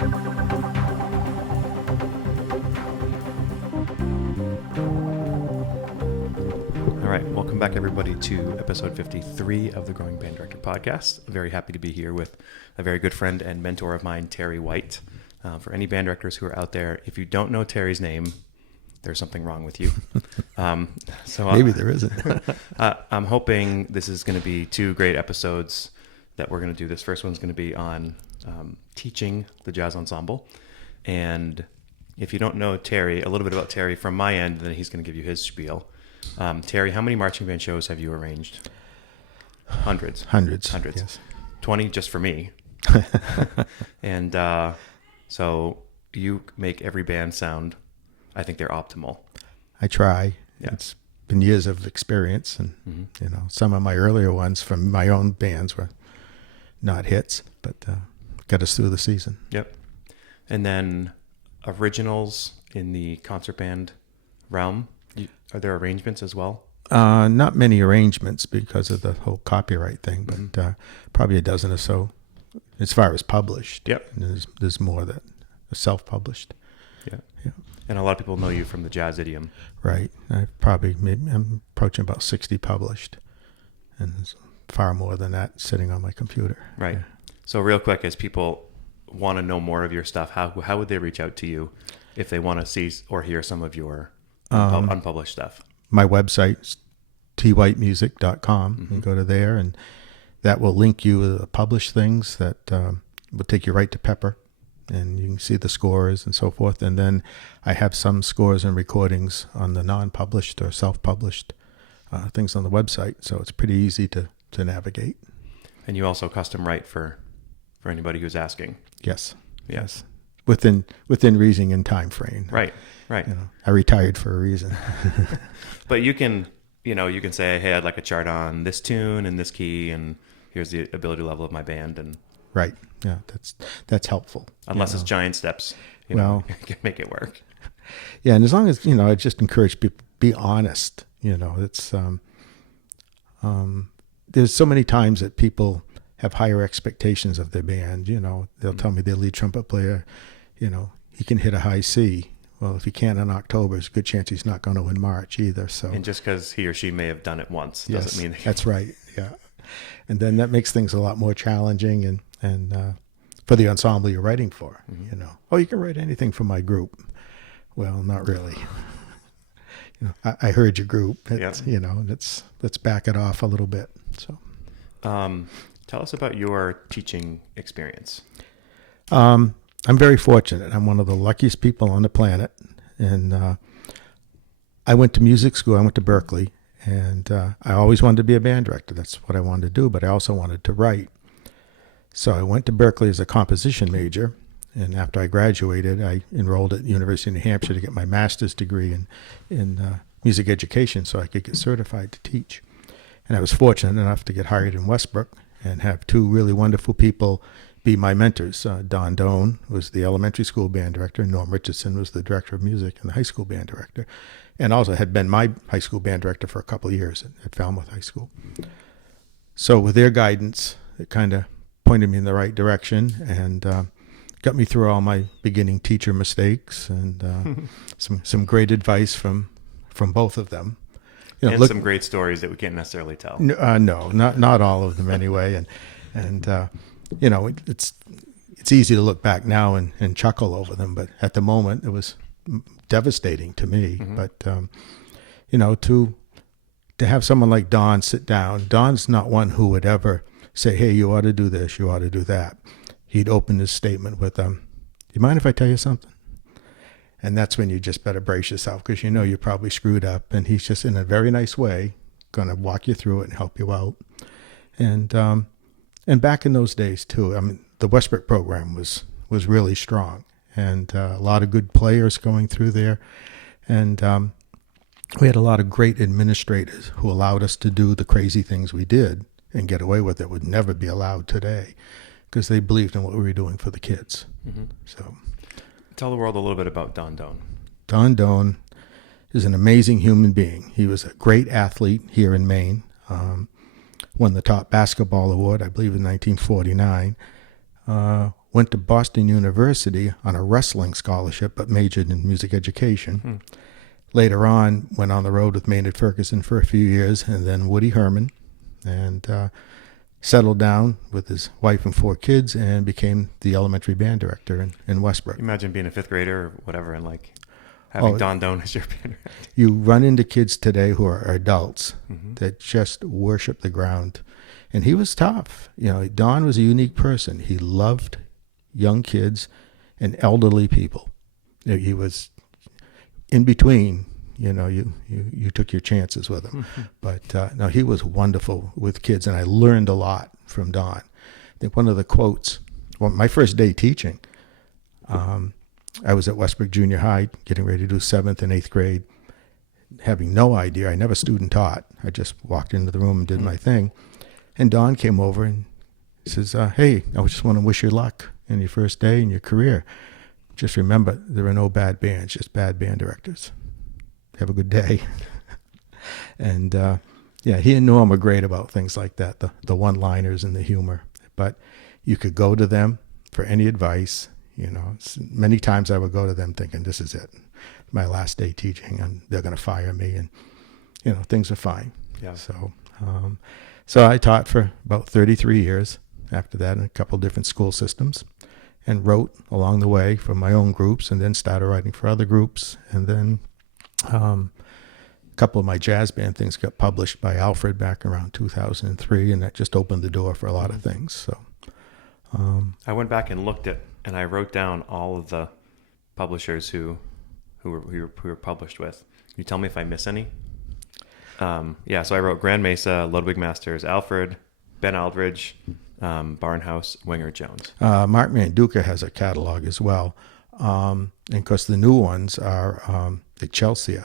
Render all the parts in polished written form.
All right, welcome back everybody to episode 53 of the Growing Band Director Podcast. I'm very happy to be here with a very good friend and mentor of mine, Terry White. For any band directors who are out there, if you don't know Terry's name, there's something wrong with you. Maybe there isn't. I'm hoping this is going to be two great episodes that we're going to do. This first one's going to be on teaching the Jazz Ensemble. And if you don't know Terry, a little bit about Terry from my end, then he's going to give you his spiel. Terry, how many marching band shows have you arranged? Hundreds. Yes. 20 just for me. And so you make every band sound, I think they're optimal. I try. Yeah. It's been years of experience, and some of my earlier ones from my own bands were not hits, but got us through the season. Yep. And then originals in the concert band realm, are there arrangements as well? Not many arrangements because of the whole copyright thing, but probably a dozen or so as far as published. Yep. And there's more that are self-published. Yeah. And a lot of people know you from the Jazz Idiom. Right. I'm approaching about 60 published, and there's far more than that sitting on my computer. Right. Yeah. So real quick, as people want to know more of your stuff, how would they reach out to you if they want to see or hear some of your unpublished stuff? My website's twhitemusic.com. You go to there, and that will link you to the published things that will take you right to Pepper, and you can see the scores and so forth. And then I have some scores and recordings on the non-published or self-published things on the website, so it's pretty easy to navigate. And you also custom write for anybody who's asking. Yes. Yes. Within reason and time frame. Right. I retired for a reason. But you can say, hey, I'd like a chart on this tune and this key, and here's the ability level of my band, and right. Yeah, that's helpful. Unless it's giant steps, you can make it work. Yeah, and as long as I just encourage people to be honest. It's there's so many times that people have higher expectations of their band. They'll tell me their lead trumpet player, he can hit a high C. Well, if he can't in October, there's a good chance he's not going to in March either. So, and just because he or she may have done it once doesn't mean that's right. Yeah, and then that makes things a lot more challenging and for the ensemble you're writing for. You can write anything for my group. Well, not really. I heard your group. Let's back it off a little bit. So, tell us about your teaching experience. I'm very fortunate. I'm one of the luckiest people on the planet. And I went to music school. I went to Berkeley. And I always wanted to be a band director. That's what I wanted to do. But I also wanted to write. So I went to Berkeley as a composition major. And after I graduated, I enrolled at the University of New Hampshire to get my master's degree in music education so I could get certified to teach. And I was fortunate enough to get hired in Westbrook and have two really wonderful people be my mentors. Don Doan was the elementary school band director. Norm Richardson was the director of music and the high school band director. And also had been my high school band director for a couple of years at Falmouth High School. So with their guidance, it kind of pointed me in the right direction and got me through all my beginning teacher mistakes and some great advice from both of them. And some great stories that we can't necessarily tell. No, not all of them anyway. And it's easy to look back now and chuckle over them, but at the moment it was devastating to me. But to have someone like Don sit down, Don's not one who would ever say, hey, you ought to do this, you ought to do that. He'd open his statement with, do you mind if I tell you something? And that's when you just better brace yourself because you probably screwed up. And he's just in a very nice way going to walk you through it and help you out. And back in those days too, the Westbrook program was really strong and a lot of good players going through there. And we had a lot of great administrators who allowed us to do the crazy things we did and get away with it would never be allowed today because they believed in what we were doing for the kids. So, tell the world a little bit about Don Doan. Don Doan is an amazing human being. He was a great athlete here in Maine. Won the top basketball award, I believe, in 1949. went to Boston University on a wrestling scholarship, but majored in music education. Later on, went on the road with Maynard Ferguson for a few years, and then Woody Herman, and settled down with his wife and 4 kids and became the elementary band director in Westbrook. Imagine being a 5th grader or whatever and like having Don Doan as your band director. You run into kids today who are adults that just worship the ground. And he was tough. You know, Don was a unique person. He loved young kids and elderly people. He was in between. You know, you took your chances with him. But no, he was wonderful with kids, and I learned a lot from Don. I think one of the quotes, well, my first day teaching, I was at Westbrook Junior High getting ready to do 7th and 8th grade, having no idea. I never student taught. I just walked into the room and did my thing. And Don came over and says, hey, I just want to wish you luck in your first day in your career. Just remember, there are no bad bands, just bad band directors. Have a good day. And yeah, he and Norm are great about things like that, the one-liners and the humor. But you could go to them for any advice. You know, many times I would go to them thinking, this is it, my last day teaching, and they're going to fire me, and you know, things are fine. Yeah. So I taught for about 33 years after that in a couple of different school systems, and wrote along the way for my own groups, and then started writing for other groups, and then a couple of my jazz band things got published by Alfred back around 2003, and that just opened the door for a lot of things. So I went back and looked at, and I wrote down all of the publishers who were published with. Can you tell me if I miss any? Yeah, so I wrote Grand Mesa, Ludwig Masters, Alfred, Ben Aldridge, Barnhouse, Winger Jones. Mark Manduca has a catalog as well. And of course, the new ones are the Chelsea,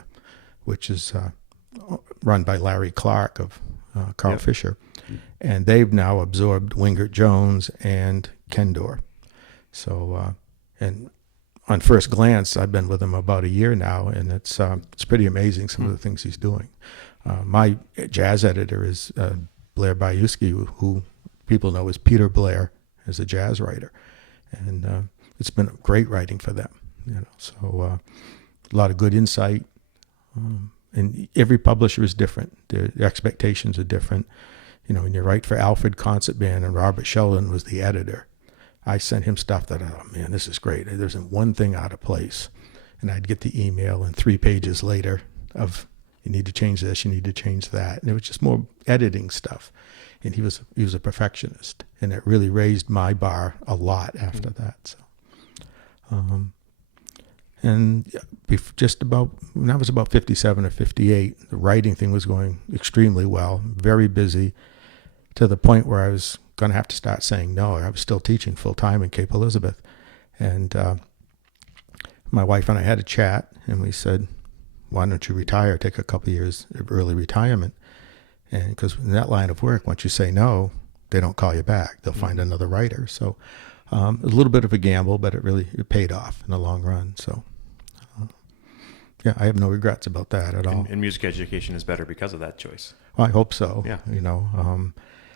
which is run by Larry Clark of Carl Fisher. And they've now absorbed Wingert Jones and Kendor. So, and on first glance, I've been with him about a year now, and it's pretty amazing some of the things he's doing. My jazz editor is Blair Bayuski, who people know as Peter Blair, as a jazz writer. And it's been great writing for them, you know. So a lot of good insight. And every publisher is different. Their expectations are different. You know, when you write for Alfred Concert Band and Robert Sheldon was the editor, I sent him stuff that, oh man, this is great. There isn't one thing out of place. And I'd get the email, and 3 pages later of, you need to change this, you need to change that. And it was just more editing stuff. And he was a perfectionist. And it really raised my bar a lot after that. So, and just about, when I was about 57 or 58, the writing thing was going extremely well, very busy, to the point where I was going to have to start saying no. I was still teaching full-time in Cape Elizabeth. And my wife and I had a chat, and we said, why don't you retire, take a couple of years of early retirement? And because in that line of work, once you say no, they don't call you back. They'll find another writer. So a little bit of a gamble, but it paid off in the long run. So yeah, I have no regrets about that at all. And music education is better because of that choice. Well, I hope so. Yeah. You know,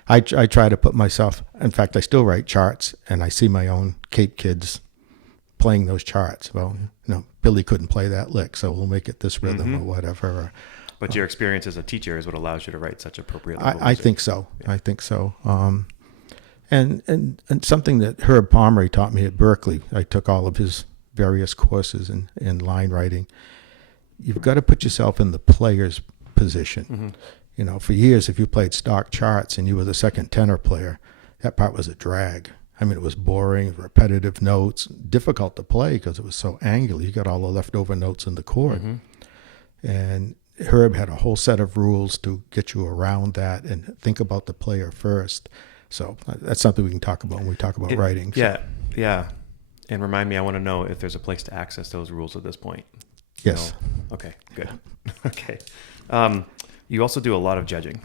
I try to put myself, in fact, I still write charts, and I see my own Cape kids playing those charts. Well, you know, Billy couldn't play that lick, so we'll make it this rhythm or whatever. But your experience as a teacher is what allows you to write such appropriate level I think so. Yeah. I think so. And something that Herb Pomeroy taught me at Berkeley, I took all of his various courses in line writing. You've got to put yourself in the player's position. You know, for years, if you played stock charts and you were the second tenor player, that part was a drag. I mean, it was boring, repetitive notes, difficult to play because it was so angular. You got all the leftover notes in the chord. And Herb had a whole set of rules to get you around that and think about the player first. So that's something we can talk about when we talk about writing. So. Yeah. And remind me, I want to know if there's a place to access those rules at this point. Yes. No? Okay, good. Okay. You also do a lot of judging.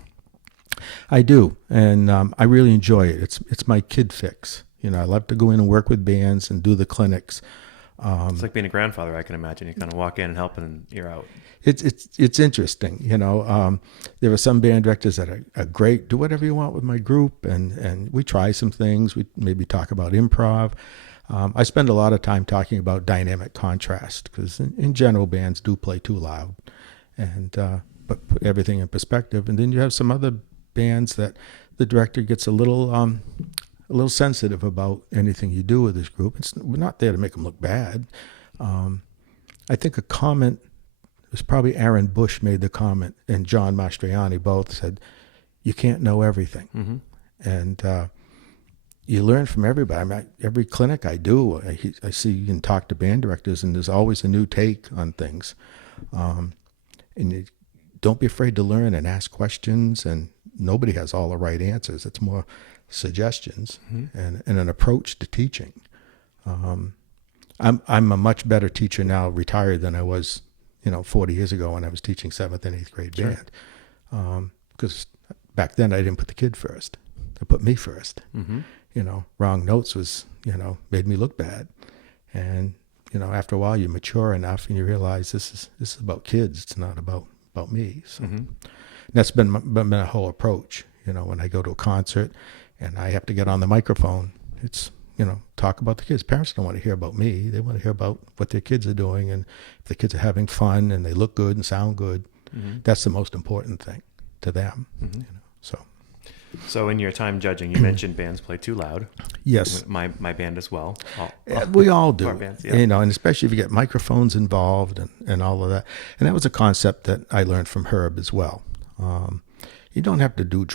I do, and I really enjoy it. It's my kid fix. You know, I love to go in and work with bands and do the clinics. It's like being a grandfather, I can imagine. You kind of walk in and help, and you're out. It's interesting, you know. There are some band directors that are great, do whatever you want with my group, and we try some things. We maybe talk about improv. I spend a lot of time talking about dynamic contrast because in general bands do play too loud, and but put everything in perspective. And then you have some other bands that the director gets a little sensitive about anything you do with this group. We're not there to make them look bad. I think a comment, it was probably Aaron Bush made the comment, and John Mastriani both said, you can't know everything. Mm-hmm. And you learn from everybody. I mean, every clinic I do, I see and talk to band directors, and there's always a new take on things. And you don't be afraid to learn and ask questions, and nobody has all the right answers. It's more suggestions and an approach to teaching. I'm a much better teacher now, retired, than I was, 40 years ago when I was teaching 7th and 8th grade band. Because back then I didn't put the kid first. I put me first. Mm-hmm. Wrong notes was, made me look bad. And, after a while you mature enough and you realize this is about kids. It's not about me. So that's been a whole approach. When I go to a concert and I have to get on the microphone, it's, talk about the kids. Parents don't want to hear about me. They want to hear about what their kids are doing, and if the kids are having fun and they look good and sound good, that's the most important thing to them. So in your time judging, you mentioned bands play too loud. Yes. My band as well. We all do. Our bands, yeah. And especially if you get microphones involved and all of that. And that was a concept that I learned from Herb as well. You don't have to do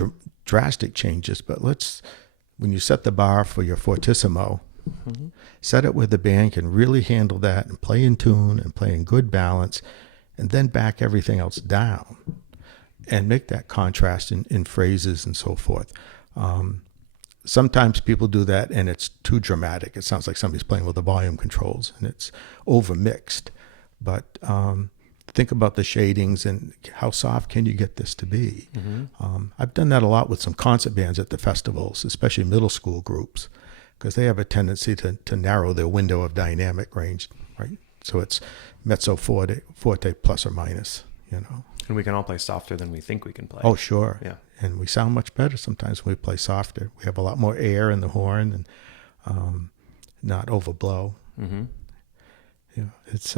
drastic changes, but when you set the bar for your fortissimo, set it where the band can really handle that and play in tune and play in good balance, and then back everything else down and make that contrast in phrases and so forth. Sometimes people do that and it's too dramatic. It sounds like somebody's playing with the volume controls and it's overmixed. But think about the shadings and how soft can you get this to be. I've done that a lot with some concert bands at the festivals, especially middle school groups, because they have a tendency to narrow their window of dynamic range, right? So it's mezzo forte plus or minus, And we can all play softer than we think we can play. Oh, sure. Yeah. And we sound much better sometimes when we play softer. We have a lot more air in the horn and not overblow. It's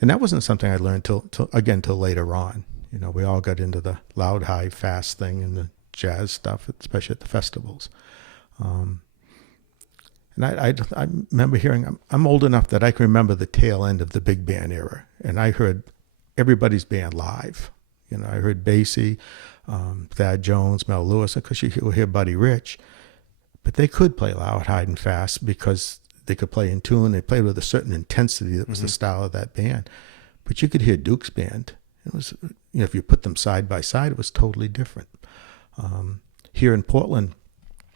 and that wasn't something I learned till later on. We all got into the loud, high, fast thing and the jazz stuff, especially at the festivals. And I remember hearing, I'm old enough that I can remember the tail end of the big band era. And I heard everybody's band live. I heard Basie, Thad Jones, Mel Lewis, because you hear Buddy Rich. But they could play loud, high, and fast because they could play in tune. They played with a certain intensity that was the style of that band. But you could hear Duke's band. It was, if you put them side by side, it was totally different. Here in Portland,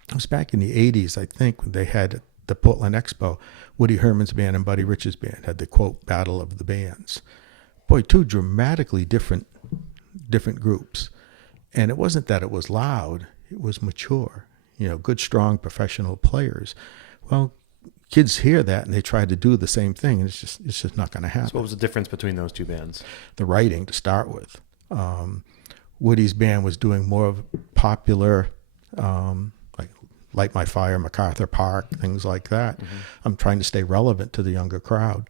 it was back in the 80s, I think, when they had the Portland Expo. Woody Herman's band and Buddy Rich's band had the, quote, battle of the bands. Boy, two dramatically different groups. And it wasn't that it was loud, it was mature. Good, strong, professional players. Well, kids hear that and they try to do the same thing, and it's just not going to happen. So what was the difference between those two bands? The writing, to start with. Woody's band was doing more of popular, like Light My Fire, MacArthur Park, things like that. I'm trying to stay relevant to the younger crowd.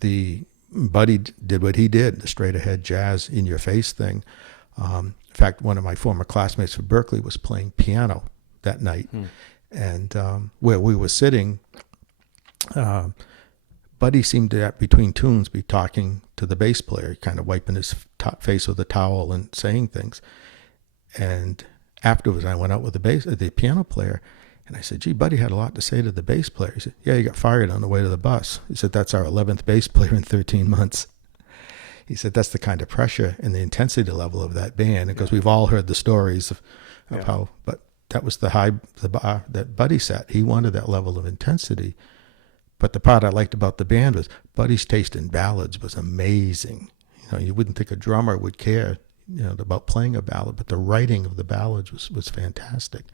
The Buddy did what he did, the straight ahead jazz, in your face thing. In fact, one of my former classmates from Berkeley was playing piano that night. And where we were sitting, Buddy seemed to, between tunes, be talking to the bass player, kind of wiping his face with a towel and saying things. And afterwards, I went out with the piano player, and I said, gee, Buddy had a lot to say to the bass player. He said, yeah, he got fired on the way to the bus. He said, that's our 11th bass player in 13 months. He said, that's the kind of pressure and the intensity level of that band, because we've all heard the stories of how, but that was the bar that Buddy set. He wanted that level of intensity. But the part I liked about the band was Buddy's taste in ballads was amazing. You wouldn't think a drummer would care, about playing a ballad, but the writing of the ballads was fantastic.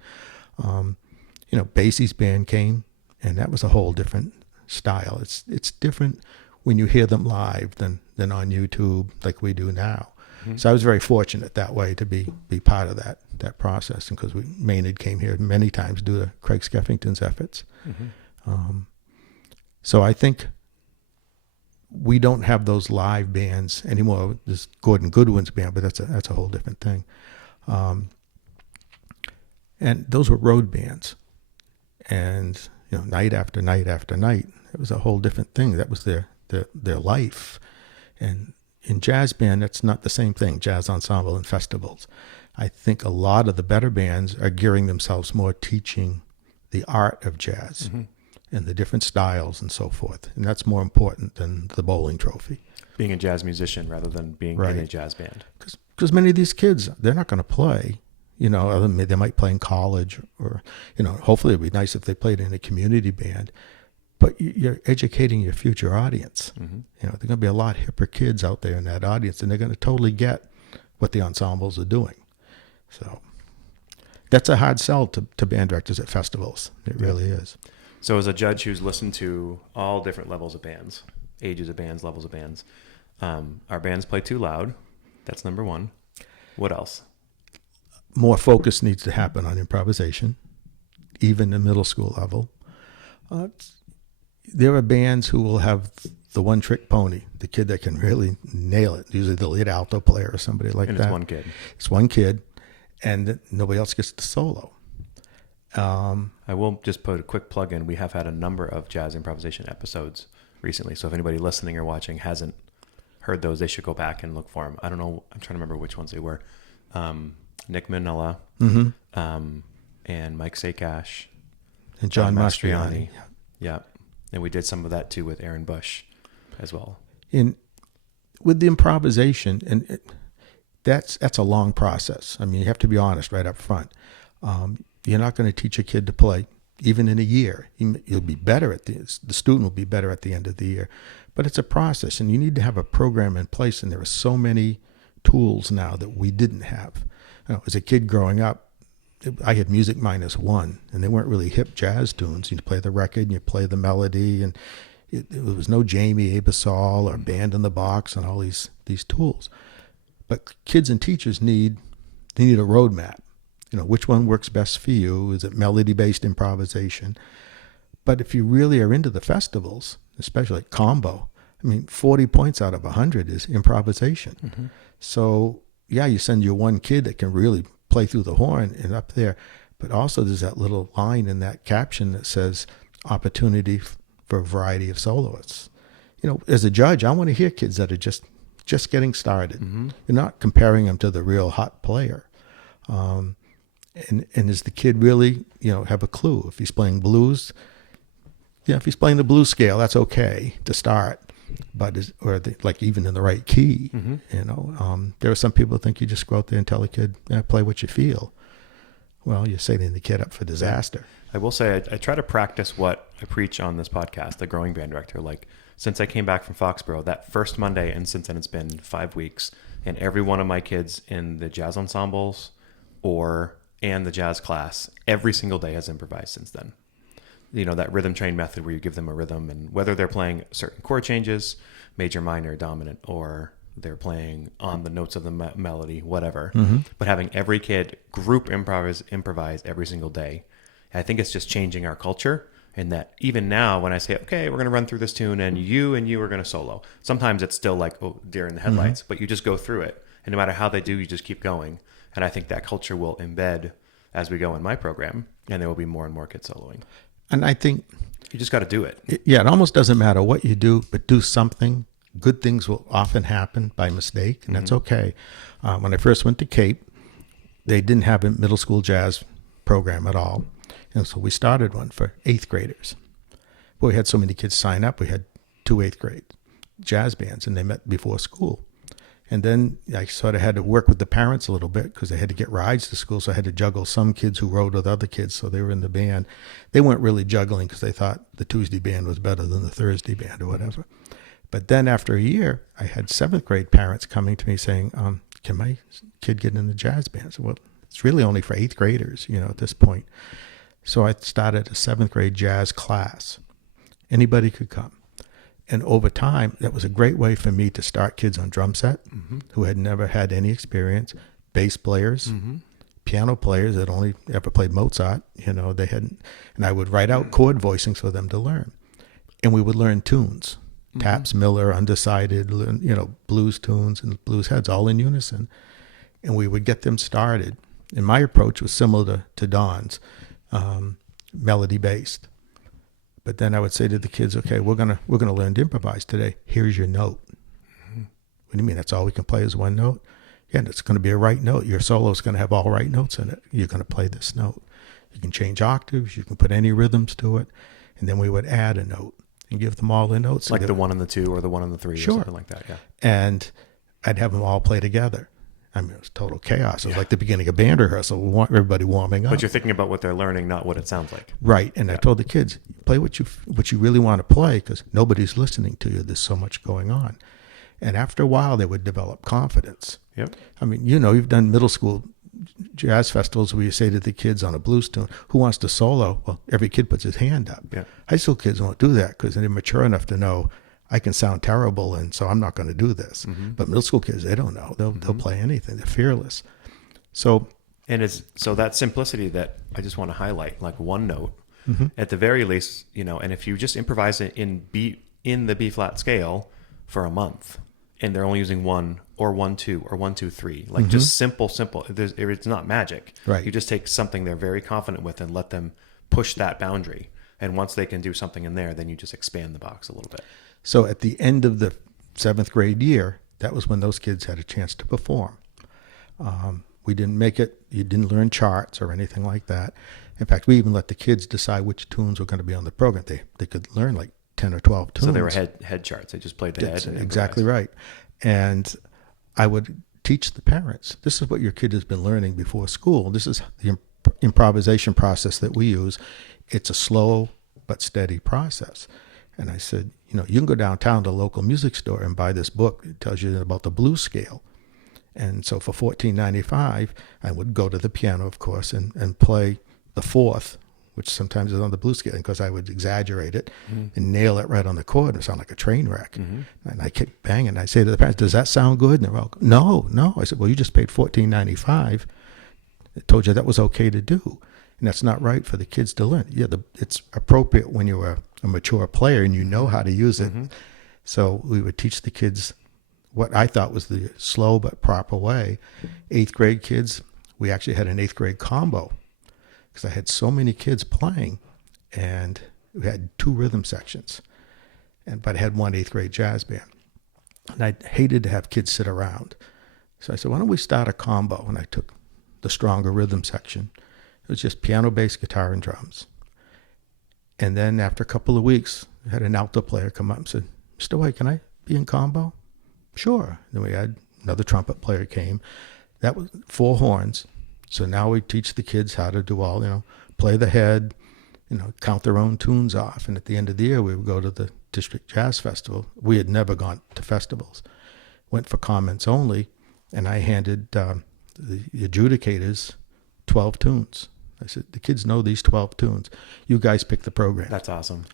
Basie's band came, and that was a whole different style. It's different when you hear them live than on YouTube like we do now. Mm-hmm. So I was very fortunate that way to be part of that process, and because Maynard came here many times due to Craig Skeffington's efforts. Mm-hmm. So I think we don't have those live bands anymore. There's Gordon Goodwin's band, but that's a whole different thing. And those were road bands, and night after night after night, it was a whole different thing. That was their life. And in jazz band, that's not the same thing. Jazz ensemble and festivals. I think a lot of the better bands are gearing themselves more teaching the art of jazz. Mm-hmm. And the different styles and so forth. And that's more important than the bowling trophy. Being a jazz musician rather than being in a jazz band. Because many of these kids, they're not going to play. They might play in college, or, hopefully it'd be nice if they played in a community band. But you're educating your future audience. Mm-hmm. There are going to be a lot hipper kids out there in that audience, and they're going to totally get what the ensembles are doing. So that's a hard sell to band directors at festivals. It really is. So as a judge who's listened to all different levels of bands, ages of bands, levels of bands, our bands play too loud. That's number one. What else? More focus needs to happen on improvisation, even the middle school level. There are bands who will have the one-trick pony, the kid that can really nail it, usually the lead alto player or somebody like that. And it's one kid. It's one kid, and nobody else gets the solo. I will just put a quick plug in. We have had a number of jazz improvisation episodes recently, so if anybody listening or watching hasn't heard those, they should go back and look for them. I don't know. I'm trying to remember which ones they were. Nick Manila, mm-hmm. And Mike Sakash, and John Mastriani. Yeah, and we did some of that too with Aaron Bush as well. With the improvisation, and that's a long process. I mean, you have to be honest right up front. You're not going to teach a kid to play even in a year. You'll be better the student will be better at the end of the year. But it's a process, and you need to have a program in place. And there are so many tools now that we didn't have. As a kid growing up, I had Music -1, and they weren't really hip jazz tunes. You play the record, and you play the melody, and it was no Jamie Abersol or Band in the Box and all these tools. But kids and teachers need a roadmap. Which one works best for you? Is it melody-based improvisation? But if you really are into the festivals, especially like combo, 40 points out of 100 is improvisation. Mm-hmm. So, yeah, you send your one kid that can really play through the horn and up there, but also there's that little line in that caption that says opportunity for a variety of soloists. As a judge, I want to hear kids that are just getting started. Mm-hmm. You're not comparing them to the real hot player. And does the kid really, have a clue? If he's playing blues, if he's playing the blues scale, that's okay to start. But even in the right key, mm-hmm. There are some people who think you just go out there and tell a kid, play what you feel. Well, you're setting the kid up for disaster. I will say I try to practice what I preach on this podcast, the Growing Band Director. Like, since I came back from Foxborough, that first Monday, and since then it's been 5 weeks, and every one of my kids in the jazz ensembles and the jazz class, every single day has improvised since then. That rhythm train method where you give them a rhythm, and whether they're playing certain chord changes, major, minor, dominant, or they're playing on the notes of the melody, whatever. Mm-hmm. But having every kid group improvise every single day, I think it's just changing our culture. And that even now, when I say, okay, we're going to run through this tune and you are going to solo, sometimes it's still like, oh, deer in the headlights, mm-hmm. but you just go through it. And no matter how they do, you just keep going. And I think that culture will embed as we go in my program, and there will be more and more kids soloing. And I think you just got to do it. It almost doesn't matter what you do, but do something. Good things will often happen by mistake, and that's okay. When I first went to Cape, they didn't have a middle school jazz program at all. And so we started one for 8th graders. But we had so many kids sign up. We had 2 8th grade jazz bands, and they met before school. And then I sort of had to work with the parents a little bit because they had to get rides to school. So I had to juggle some kids who rode with other kids. So they were in the band. They weren't really juggling because they thought the Tuesday band was better than the Thursday band or whatever. But then after a year, I had 7th grade parents coming to me saying, can my kid get in the jazz band? I said, well, it's really only for 8th graders, at this point. So I started a 7th grade jazz class. Anybody could come. And over time, that was a great way for me to start kids on drum set who had never had any experience, bass players, piano players that only ever played Mozart, they hadn't. And I would write out chord voicings for them to learn. And we would learn tunes, taps, Miller, undecided, blues tunes and blues heads all in unison. And we would get them started. And my approach was similar to Don's, melody based. But then I would say to the kids, okay, we're gonna learn to improvise today. Here's your note. What do you mean? That's all we can play is one note? Yeah, and it's going to be a right note. Your solo is going to have all right notes in it. You're going to play this note. You can change octaves. You can put any rhythms to it. And then we would add a note and give them all the notes. Like the 1 and the 2 or the 1 and the 3 or something like that, yeah. And I'd have them all play together. I mean, it was total chaos. It was like the beginning of band rehearsal. We want everybody warming up. But you're thinking about what they're learning, not what it sounds like. Right. And I told the kids, play what you really want to play because nobody's listening to you. There's so much going on. And after a while, they would develop confidence. Yep. I mean, you've done middle school jazz festivals where you say to the kids on a blues tune, who wants to solo? Well, every kid puts his hand up. Yeah. High school kids won't do that because they're mature enough to know I can sound terrible, and so I'm not going to do this. But middle school kids, they don't know. They'll play anything. They're fearless. So that simplicity that I just want to highlight, like one note, at the very least, and if you just improvise it in the B flat scale for a month, and they're only using 1 or 1 2 or 1 2 3, like just simple. It's not magic. Right. You just take something they're very confident with and let them push that boundary. And once they can do something in there, then you just expand the box a little bit. So at the end of the 7th grade year, that was when those kids had a chance to perform. We didn't make it. You didn't learn charts or anything like that. In fact, we even let the kids decide which tunes were going to be on the program. They could learn like 10 or 12 tunes. So they were head charts. They just played the head. Exactly right. And I would teach the parents, this is what your kid has been learning before school. This is the improvisation process that we use. It's a slow but steady process. And I said, you can go downtown to a local music store and buy this book. It tells you about the blues scale. And so for $14.95, I would go to the piano, of course, and play the 4th, which sometimes is on the blues scale, because I would exaggerate it and nail it right on the chord and sound like a train wreck. And I kept banging. I say to the parents, does that sound good? And they're all, no. I said, well, you just paid $14.95. I told you that was okay to do. And that's not right for the kids to learn. Yeah, it's appropriate when you're a mature player and you know how to use it. So we would teach the kids what I thought was the slow but proper way. 8th grade kids, we actually had an 8th grade combo because I had so many kids playing, and we had 2 rhythm sections, but I had 1 8th grade jazz band. And I hated to have kids sit around. So I said, why don't we start a combo? And I took the stronger rhythm section. It was just piano, bass, guitar, and drums. And then after a couple of weeks, I had an alto player come up and said, Mr. White, can I be in combo? Sure. Then we had another trumpet player came. That was 4 horns. So now we teach the kids how to do all, play the head, count their own tunes off. And at the end of the year, we would go to the District Jazz Festival. We had never gone to festivals. Went for comments only, and I handed the adjudicators 12 tunes. I said, the kids know these 12 tunes. You guys pick the program. That's awesome.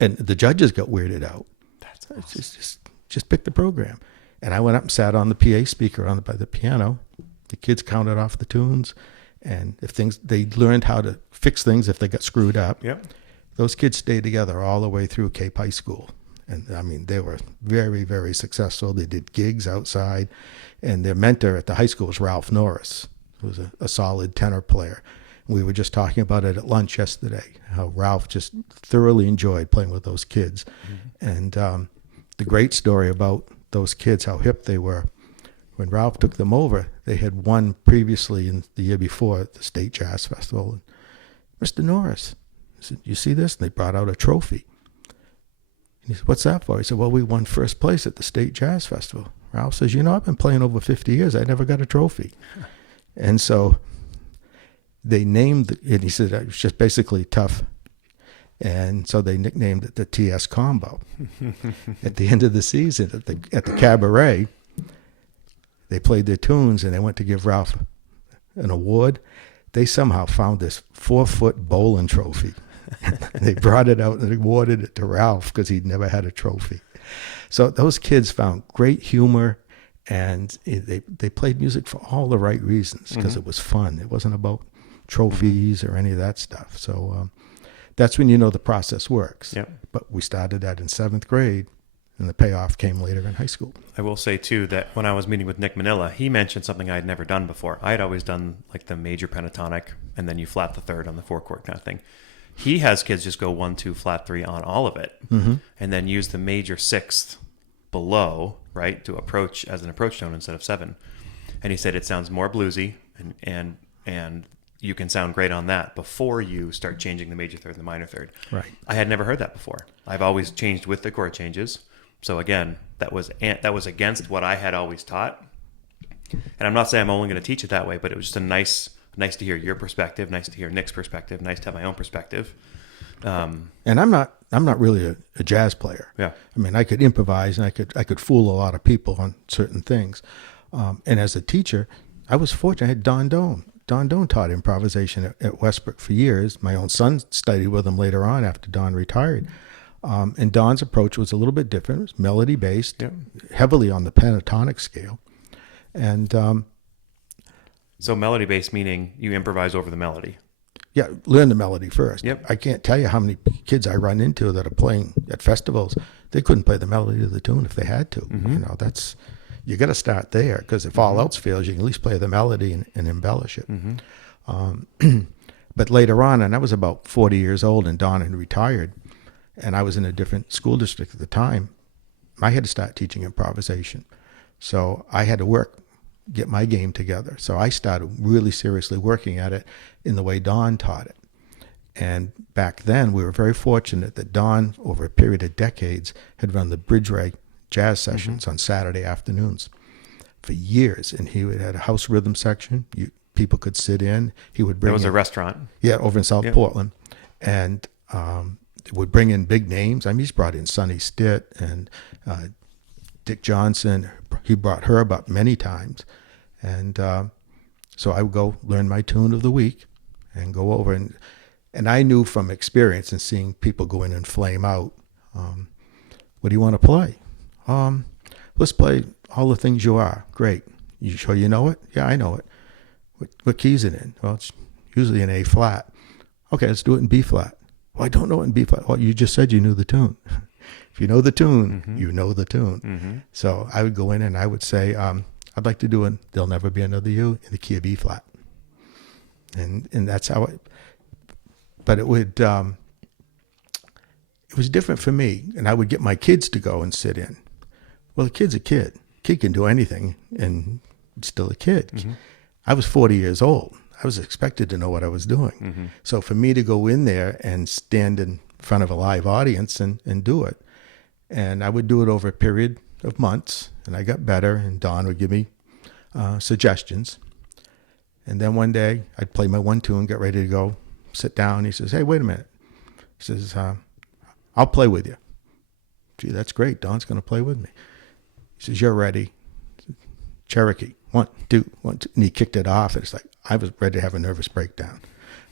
And the judges got weirded out. That's awesome. Just pick the program. And I went up and sat on the PA speaker by the piano. The kids counted off the tunes. And they learned how to fix things if they got screwed up. Yep. Those kids stayed together all the way through Cape High School. And I mean, they were very, very successful. They did gigs outside. And their mentor at the high school was Ralph Norris, who was a solid tenor player. We were just talking about it at lunch yesterday, how Ralph just thoroughly enjoyed playing with those kids. And the great story about those kids, how hip they were, when Ralph took them over, they had won previously in the year before at the State Jazz Festival. And Mr. Norris, I said, you see this? And they brought out a trophy. And he said, what's that for? He said, well, we won first place at the State Jazz Festival. Ralph says, I've been playing over 50 years. I never got a trophy. And so they named, and he said, it was just basically tough. And so they nicknamed it the TS Combo. At the end of the season, at the cabaret, they played their tunes and they went to give Ralph an award. They somehow found this 4-foot bowling trophy They brought it out and awarded it to Ralph because he'd never had a trophy. So those kids found great humor, and they played music for all the right reasons because it was fun. It wasn't about trophies or any of that stuff. So that's when you know the process works. Yep. But we started that in 7th grade, and the payoff came later in high school. I will say, too, that when I was meeting with Nick Manila, he mentioned something I had never done before. I had always done like the major pentatonic, and then you flat the third on the 4-chord kind of thing. He has kids just go 1, 2, flat 3 on all of it, and then use the major 6th below, right, to approach as an approach tone instead of 7. And he said it sounds more bluesy, and you can sound great on that before you start changing the major third and the minor third. Right. I had never heard that before. I've always changed with the chord changes. So again, that was against what I had always taught. And I'm not saying I'm only going to teach it that way, but it was just nice to hear your perspective, nice to hear Nick's perspective, nice to have my own perspective. And I'm not really a jazz player. Yeah. I mean, I could improvise and I could fool a lot of people on certain things. And as a teacher, I was fortunate. I had Don Doan. Don Doan taught improvisation at Westbrook for years. My own son studied with him later on after Don retired. And Don's approach was a little bit different. It was melody-based, heavily on the pentatonic scale. And so melody-based meaning you improvise over the melody. yeah, learn the melody first. Yep. I can't tell you how many kids I run into that are playing at festivals. They couldn't play the melody of the tune if they had to. Mm-hmm. You know, you got to start there, because if all else fails, you can at least play the melody and embellish it. Mm-hmm. But later on, and I was about 40 years old, and Don had retired, and I was in a different school district at the time, I had to start teaching improvisation. So I had to get my game together. So I started really seriously working at it in the way Don taught it. And back then, we were very fortunate that Don, over a period of decades, had run the Bridgeway jazz sessions on Saturday afternoons for years. And he had a house rhythm section. People could sit in. He would bring. There was a restaurant. Yeah, over in South Portland, and would bring in big names. I mean, he's brought in Sonny Stitt and Dick Johnson. He brought Herb up many times, and so I would go learn my tune of the week and go over, and I knew from experience and seeing people go in and flame out. What do you want to play? Let's play All the Things You Are. Great. You sure you know it? Yeah, I know it. What key is it in? Well, it's usually in A flat. Okay, let's do it in B flat. Well, I don't know it in B flat. Well, you just said you knew the tune. If you know the tune, you know the tune. Mm-hmm. So I would go in and I would say, I'd like to do it, There'll Never Be Another You in the key of B flat. And that's how but it was different for me. And I would get my kids to go and sit in. Well, the kid's a kid. Kid can do anything and still a kid. Mm-hmm. I was 40 years old. I was expected to know what I was doing. Mm-hmm. So for me to go in there and stand in front of a live audience and do it, and I would do it over a period of months, and I got better, and Don would give me suggestions. And then one day, I'd play my one tune, get ready to go, sit down. He says, hey, wait a minute. He says, I'll play with you. Gee, that's great. Don's going to play with me. He says, you're ready. Cherokee. 1, 2, 1, 2. And he kicked it off. And it's like, I was ready to have a nervous breakdown.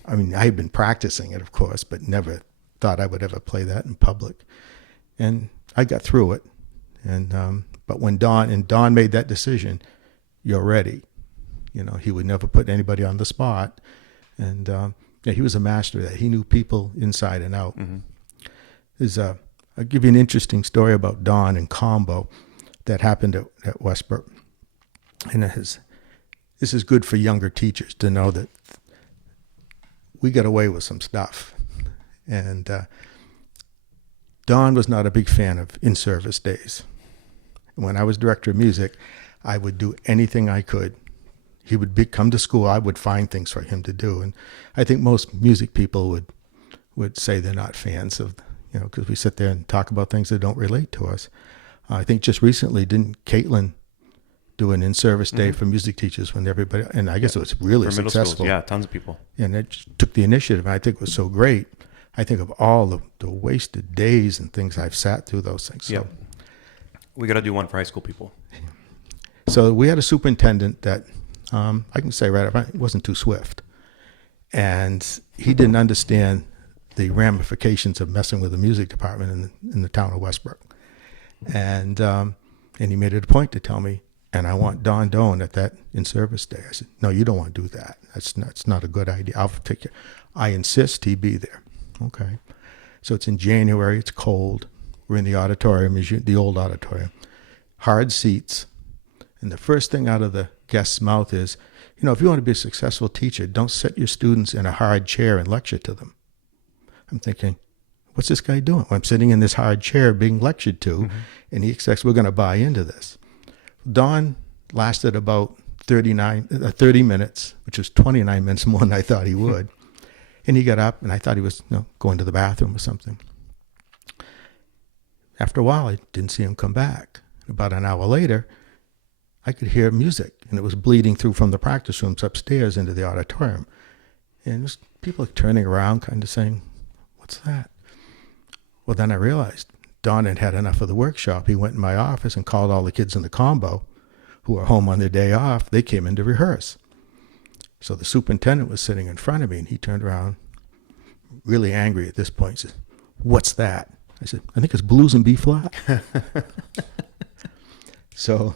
I mean, I had been practicing it, of course, but never thought I would ever play that in public. And I got through it. And but when Don made that decision, you're ready. You know, he would never put anybody on the spot. And he was a master of that. He knew people inside and out. Mm-hmm. I'll give you an interesting story about Don and combo that happened at Westbrook. And this is good for younger teachers to know that we got away with some stuff. And Don was not a big fan of in-service days. When I was director of music, I would do anything I could. He would come to school, I would find things for him to do. And I think most music people would say they're not fans of, because we sit there and talk about things that don't relate to us. I think just recently, didn't Caitlin do an in-service day for music teachers when everybody, and I guess it was really successful. Schools, yeah, tons of people. And it took the initiative, and I think it was so great. I think of all the wasted days and things I've sat through those things. Yeah. So, we got to do one for high school people. So we had a superintendent that, I can say right up, it wasn't too swift. And he didn't understand the ramifications of messing with the music department in the town of Westbrook. And he made it a point to tell me, and I want Don Doan at that in-service day. I said, no, you don't want to do that. That's not a good idea. I'll take you. I insist he be there. Okay. So it's in January. It's cold. We're in the auditorium, the old auditorium. Hard seats. And the first thing out of the guest's mouth is, if you want to be a successful teacher, don't set your students in a hard chair and lecture to them. I'm thinking, what's this guy doing? I'm sitting in this hard chair being lectured to, and he expects we're going to buy into this. Don lasted about 30 minutes, which was 29 minutes more than I thought he would. And he got up, and I thought he was going to the bathroom or something. After a while, I didn't see him come back. About an hour later, I could hear music, and it was bleeding through from the practice rooms upstairs into the auditorium. And was people turning around, kind of saying, what's that? Well, then I realized Don had had enough of the workshop. He went in my office and called all the kids in the combo who were home on their day off. They came in to rehearse. So the superintendent was sitting in front of me, and he turned around, really angry at this point. He said, what's that? I said, I think it's blues in B flat. So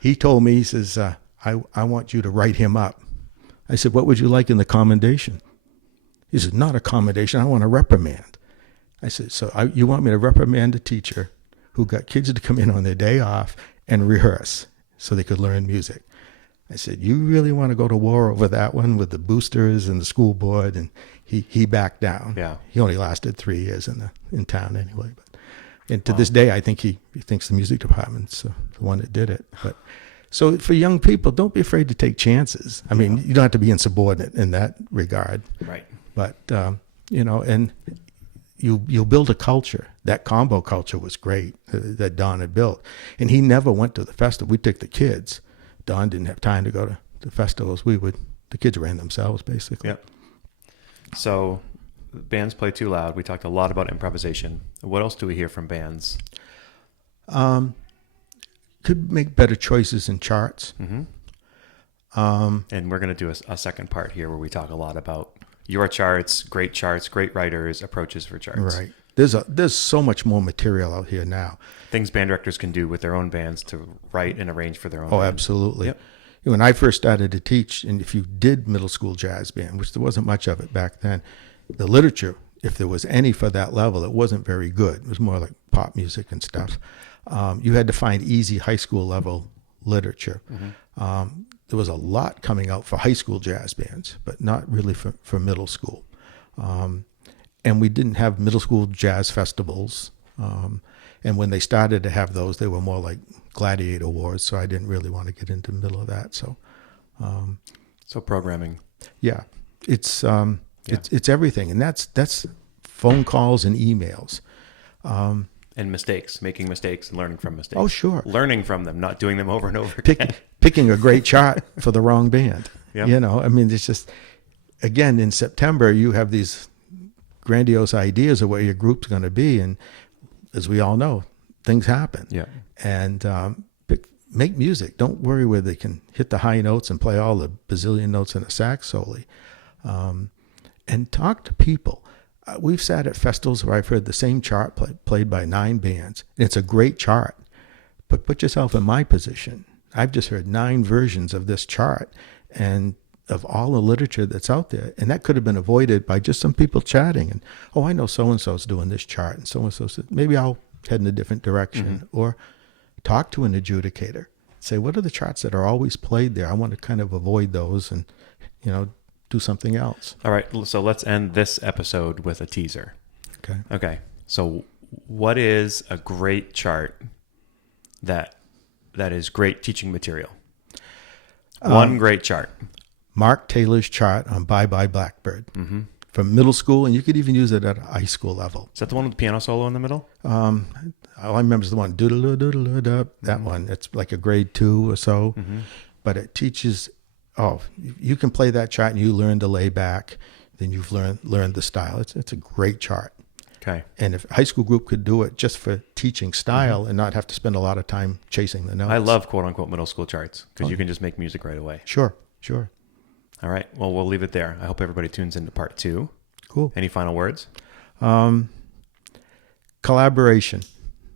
he told me, he says, I want you to write him up. I said, what would you like in the commendation? He said, not a commendation, I want a reprimand. I said, so you want me to reprimand a teacher who got kids to come in on their day off and rehearse so they could learn music? I said, you really want to go to war over that one with the boosters and the school board? And he backed down. Yeah. He only lasted 3 years in town anyway. And to this day, I think he thinks the music department's the one that did it. But so for young people, don't be afraid to take chances. I mean, you don't have to be insubordinate in that regard. Right. But, and you'll build a culture. That combo culture was great that Don had built. And he never went to the festival. We took the kids. Don didn't have time to go to the festivals. The kids ran themselves, basically. Yep. So bands play too loud. We talked a lot about improvisation. What else do we hear from bands? Could make better choices in charts. Mm-hmm. And we're going to do a second part here where we talk a lot about your charts, great writers, approaches for charts. Right. There's so much more material out here now. Things band directors can do with their own bands to write and arrange for their own. Oh, band. absolutely. Yep. When I first started to teach, and if you did middle school jazz band, which there wasn't much of it back then, the literature, if there was any for that level, it wasn't very good. It was more like pop music and stuff. You had to find easy high school level literature. Mm-hmm. There was a lot coming out for high school jazz bands, but not really for middle school. And we didn't have middle school jazz festivals. And when they started to have those, they were more like gladiator wars. So I didn't really want to get into the middle of that. So programming. Yeah, it's everything. And that's phone calls and emails. And mistakes, making mistakes and learning from mistakes. Oh, sure. Learning from them, not doing them over and over again. Picking a great chart for the wrong band. Yep. It's just, again, in September, you have these grandiose ideas of where your group's going to be. And as we all know, things happen. Yeah. And make music. Don't worry where they can hit the high notes and play all the bazillion notes in a sax solo. And talk to people. We've sat at festivals where I've heard the same chart played by 9 bands. It's a great chart, but put yourself in my position. I've just heard 9 versions of this chart and of all the literature that's out there. And that could have been avoided by just some people chatting. And, I know so-and-so's doing this chart and so-and-so said, maybe I'll head in a different direction. Mm-hmm. Or talk to an adjudicator. Say, what are the charts that are always played there? I want to kind of avoid those and, do something else. All right. So let's end this episode with a teaser. Okay. So what is a great chart that is great teaching material? One great chart. Mark Taylor's chart on Bye Bye Blackbird. Mm-hmm. From middle school, and you could even use it at a high school level. Is that the one with the piano solo in the middle? All I remember is the one, doodle-doodle-doodle, that one. It's like a grade 2 or so. Mm-hmm. But it teaches... you can play that chart and you learn to lay back, then you've learned the style. It's a great chart. Okay. And if a high school group could do it just for teaching style mm-hmm. and not have to spend a lot of time chasing the notes. I love quote unquote middle school charts because you can just make music right away. Sure. All right. Well, we'll leave it there. I hope everybody tunes into part 2. Cool. Any final words? Collaboration.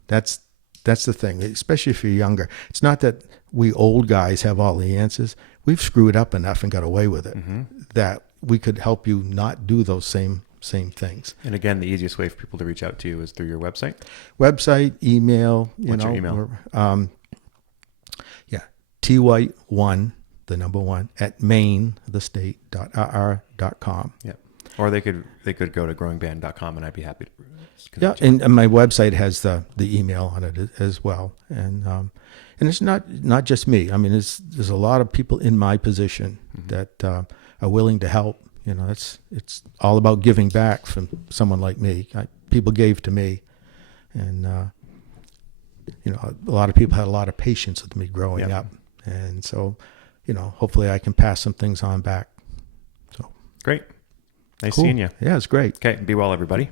That's the thing, especially if you're younger. It's not that we old guys have all the answers. We've screwed up enough and got away with it that we could help you not do those same things. And again, the easiest way for people to reach out to you is through your website? Website, email. What's your email? TWhite1, the number 1, at mainthestate.rr.com. Yeah. Or they could go to growingband.com, and I'd be happy to. Yeah, and my website has the email on it as well. And it's not just me. I mean, there's a lot of people in my position that are willing to help. You know, it's all about giving back from someone like me. People gave to me, and you know, a lot of people had a lot of patience with me growing up, and so, you know, hopefully I can pass some things on back. So great, nice cool. seeing you. Yeah, it's great. Okay, be well, everybody.